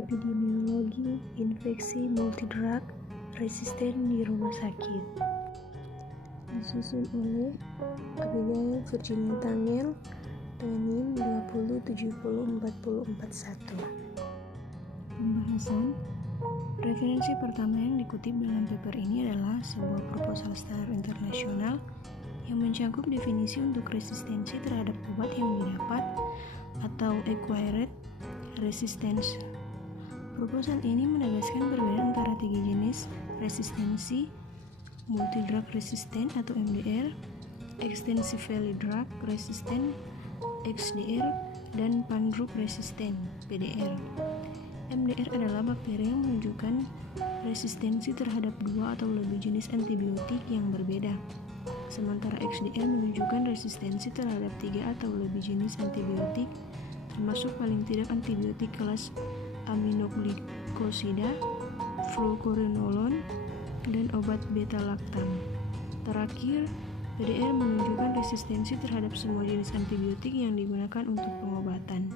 Epidemiologi infeksi multidrug resisten di rumah sakit. Disusun oleh Abigail Virginia Daniel dengan NIM 2070441. Pembahasan. Referensi pertama yang dikutip dalam paper ini adalah sebuah proposal standar internasional yang mencakup definisi untuk resistensi terhadap obat yang didapat atau acquired resistance. Proposal ini menegaskan perbedaan antara tiga jenis resistensi: multidrug resistant atau MDR, extensively drug resistant XDR, dan pandrug resistant PDR. MDR adalah bakteri yang menunjukkan resistensi terhadap dua atau lebih jenis antibiotik yang berbeda, sementara XDR menunjukkan resistensi terhadap 3 atau lebih jenis antibiotik, termasuk paling tidak antibiotik kelas aminoglikosida, fluoroquinolone, dan obat beta-laktam. Terakhir, PDR menunjukkan resistensi terhadap semua jenis antibiotik yang digunakan untuk pengobatan.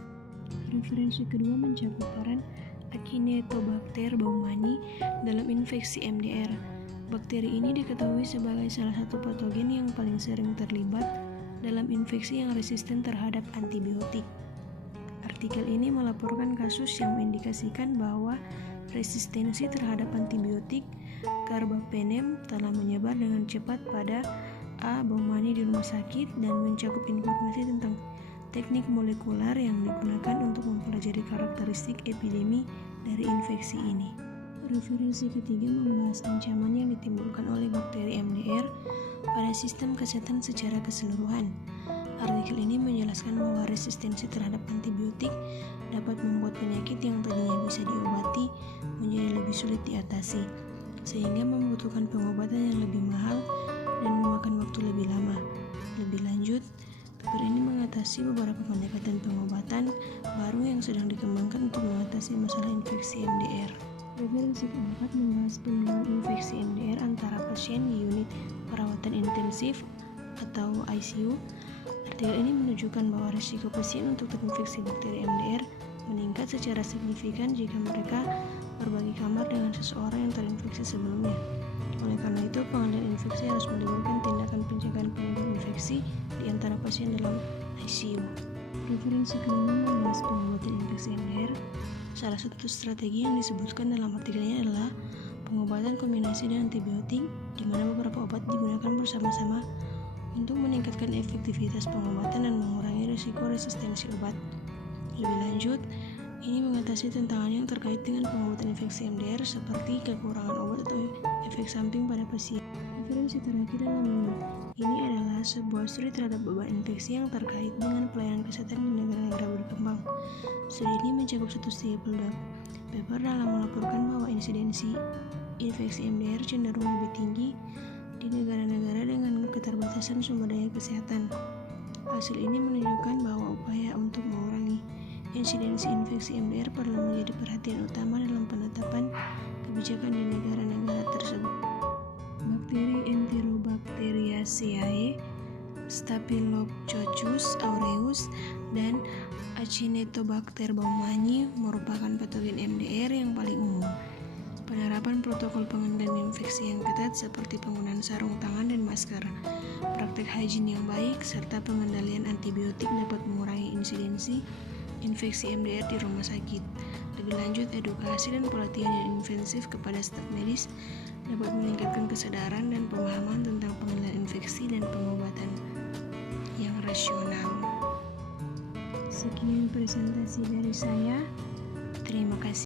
Referensi kedua mencakup peran Acinetobacter baumannii dalam infeksi MDR. Bakteri ini diketahui sebagai salah satu patogen yang paling sering terlibat dalam infeksi yang resisten terhadap antibiotik. Artikel ini melaporkan kasus yang mengindikasikan bahwa resistensi terhadap antibiotik carbapenem telah menyebar dengan cepat pada A. baumannii di rumah sakit dan mencakup informasi tentang teknik molekuler yang digunakan untuk mempelajari karakteristik epidemi dari infeksi ini. Referensi ketiga membahas ancaman yang ditimbulkan oleh bakteri MDR pada sistem kesehatan secara keseluruhan. Artikel ini menjelaskan bahwa resistensi terhadap antibiotik dapat membuat penyakit yang tadinya bisa diobati menjadi lebih sulit diatasi, sehingga membutuhkan pengobatan yang lebih mahal dan memakan waktu lebih lama. Lebih lanjut, paper ini mengatasi beberapa pendekatan pengobatan baru yang sedang dikembangkan untuk mengatasi masalah infeksi MDR. Referensi keempat membahas penanganan infeksi MDR antara pasien di unit perawatan intensif atau ICU. Artikel ini menunjukkan bahwa risiko pasien untuk terinfeksi bakteri MDR meningkat secara signifikan jika mereka berbagi kamar dengan seseorang yang terinfeksi sebelumnya. Oleh karena itu, pengendalian infeksi harus melibatkan tindakan pencegahan penyebaran infeksi di antara pasien dalam ICU. Referensi kelima membahas pengobatan infeksi MDR. Salah satu strategi yang disebutkan dalam artikelnya adalah pengobatan kombinasi dengan antibiotik, di mana beberapa obat digunakan bersama-sama untuk meningkatkan efektivitas pengobatan dan mengurangi risiko resistensi obat. Lebih lanjut, ini mengatasi tantangan yang terkait dengan pengobatan infeksi MDR seperti kekurangan obat atau efek samping pada pasien. Referensi terakhir dalam ini adalah sebuah studi terhadap beban infeksi yang terkait dengan pelayanan kesehatan di negara-negara berkembang. Studi ini mencakup 132 paper dalam melaporkan bahwa insidensi infeksi MDR cenderung lebih tinggi di negara-negara dengan keterbatasan sumber daya kesehatan. Hasil ini menunjukkan bahwa upaya untuk mengurangi insidensi infeksi MDR perlu menjadi perhatian utama dalam penetapan kebijakan di negara-negara tersebut. Bakteri Enterobacteriaceae, Staphylococcus aureus, dan Acinetobacter baumannii merupakan patogen MDR yang paling umum. Penerapan protokol pengendalian infeksi yang ketat seperti penggunaan sarung tangan dan masker, praktek hygiene yang baik, serta pengendalian antibiotik dapat mengurangi insidensi infeksi MDR di rumah sakit. Lebih lanjut, edukasi dan pelatihan yang intensif kepada staf medis dapat meningkatkan kesadaran dan pemahaman tentang pengendalian infeksi dan pengobatan yang rasional. Sekian presentasi dari saya. Terima kasih.